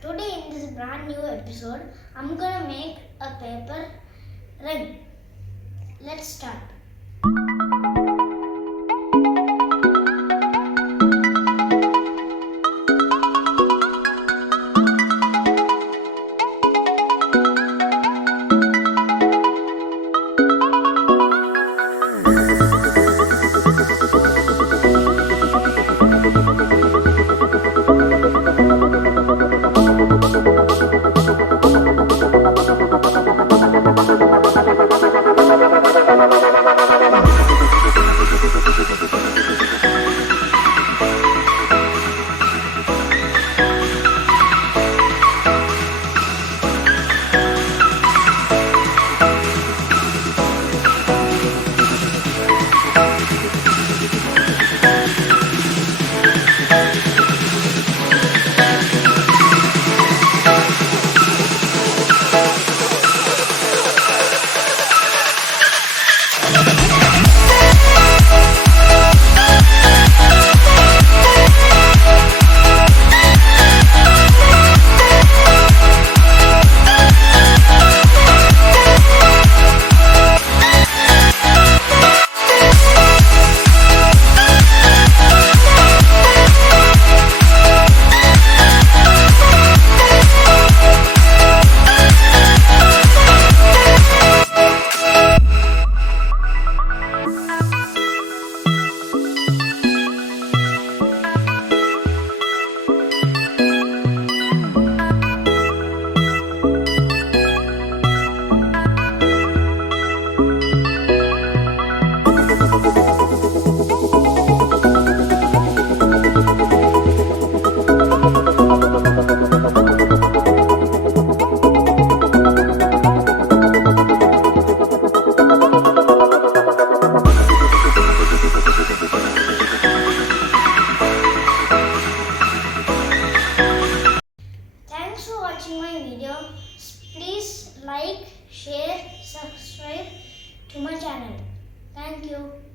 Today in this brand new episode, I'm gonna make a paper ring. Let's start. Thanks for watching my video. Please like, share, subscribe to my channel. Thank you.